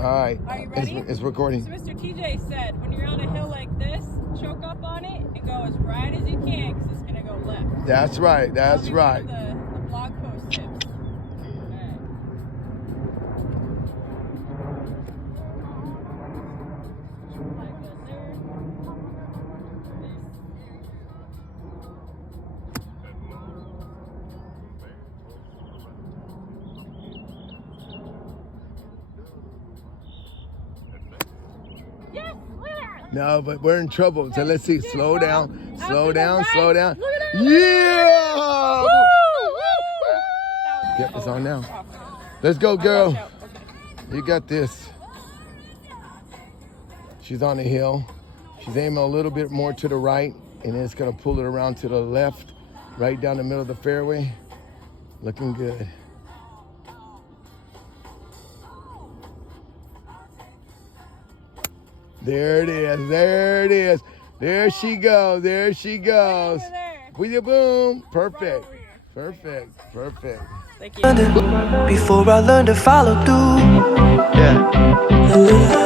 All right. Are you ready? It's recording. So Mr. TJ said, when you're on a hill like this, choke up on it and go as right as you can because it's going to go left. That's right. That's That'll be right. one of the blog post tips. Yes, look at that. No, but we're in trouble. So let's see. Slow down. Slow down. right. Slow down. Look at that. Yeah! Woo! Yep, it's on now. Oh, Let's go, girl. watch out. Okay. You got this. She's on the hill. She's aiming a little bit more to the right, and then it's going to pull it around to the left, right down the middle of the fairway. Looking good. There it is. There it is. There she goes. There she goes. Over there. With your boom. Right Perfect. over here. Perfect. Perfect. Thank you. Before I learned to follow through. Yeah.